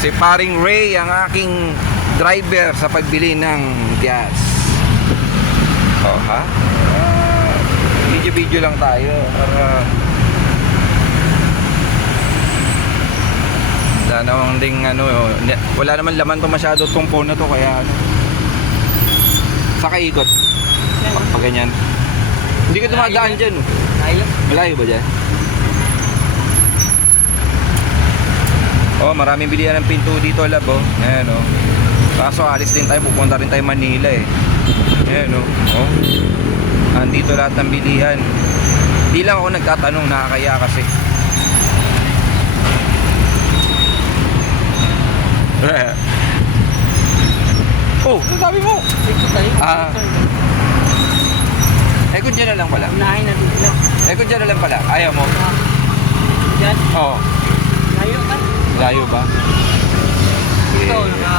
Si Paring Ray ang aking driver sa pagbili ng gas. Oh, ha? Video-video lang tayo para wala namang ding ano, wala naman laman to masyado tong phone na to, kaya ano. Saka ikot. Pag ganyan. Hindi ka dumadaan dyan. Malayo ba dyan? Oh, maraming bilihan ng pinto dito, lab, oh. Ayan, oh. Kaso alis din tayo, pupunta rin tayo Manila, eh. Ayan, oh. Oh. Andito lahat ng bilihan. Di lang ako nagtatanong, nakakaya kasi. Oh, ang sabi mo? Eh kung dyan na lang pala. Unahin na dito lang. Eh kung dyan na lang pala, ayaw mo? Yan? Oo. Layo ka? Layo ba? Ito, naka...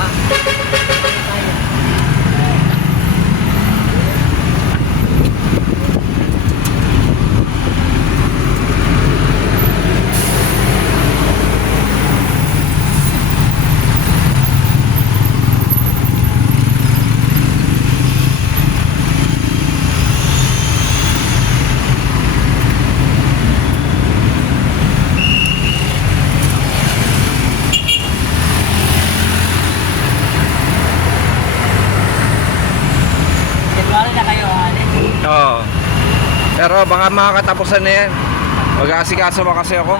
Tayo. Oo. Pero baka makakatapusan na yan. Mag-aasikaso ba kasi ako?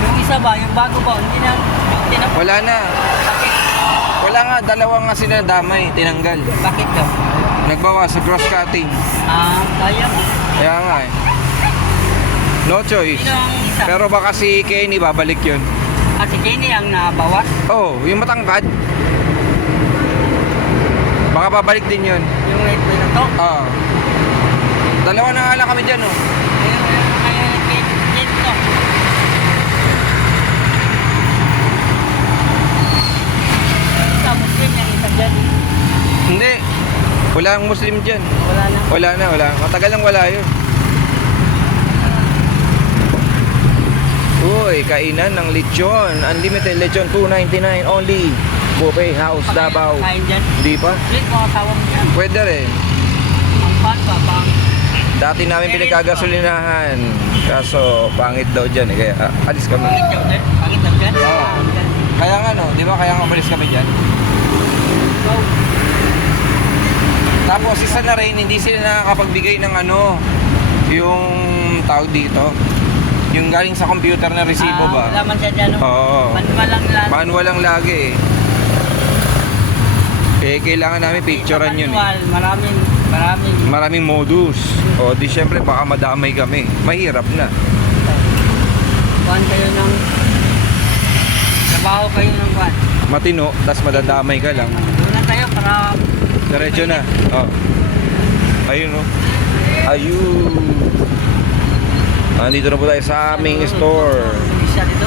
Yung isa ba, yung bago ba, hindi na... Wala na. Wala nga, dalawa nga sinadamay, tinanggal. Bakit daw? Nagbawa sa cross cutting. Kaya mo. Kaya nga eh. No choice. Sino ang isa? Pero baka si Kenny babalik yun. Kasi Kenny ang nabawas. Oh, yung matangkad. Baka babalik din yun. Yung right way na to. Oo. Dalawa na nga lang kami dyan, oh. Ayun, Kenny to. Isa, Muslim yung isa dyan. Hindi. Wala ang Muslim dyan. Wala na. Wala. Matagal nang wala yun. Uy, kainan ng lechon. Unlimited lechon, $2.99 only. Buffet House, Davao. Kain dyan. Hindi pa? Split mo kasawang dyan. Pwede rin. Ang pan pa, bang. Dati namin pinagkagasolinahan. Kaso, pangit daw dyan eh. Kaya alis kami. Pangit daw dyan. Pangit daw dyan. Oo. Kaya nga no, di ba? Kaya nga umalis kami dyan. So, Tapos isa na rin, hindi sila nakakapagbigay ng ano, yung tawag dito. Yung galing sa computer na resibo ba? Wala man siya dyan. Oo. Manual lang lang. Manual lang lagi eh. Eh, kailangan namin picturean yun eh. Manual, Maraming modus. O, di syempre baka madamay kami. Mahirap na. Kuhan kayo ng... Trabaho kayo ng kuhan. Matino, tas madadamay ka lang. Doon na tayo para... Diretso na. Oh. Ayun oh. Ayun. Nandito na po tayo sa aming store. Isa dito.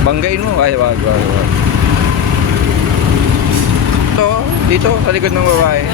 Banggain mo. Ay, wag. Ito, dito, sa likod ng babae.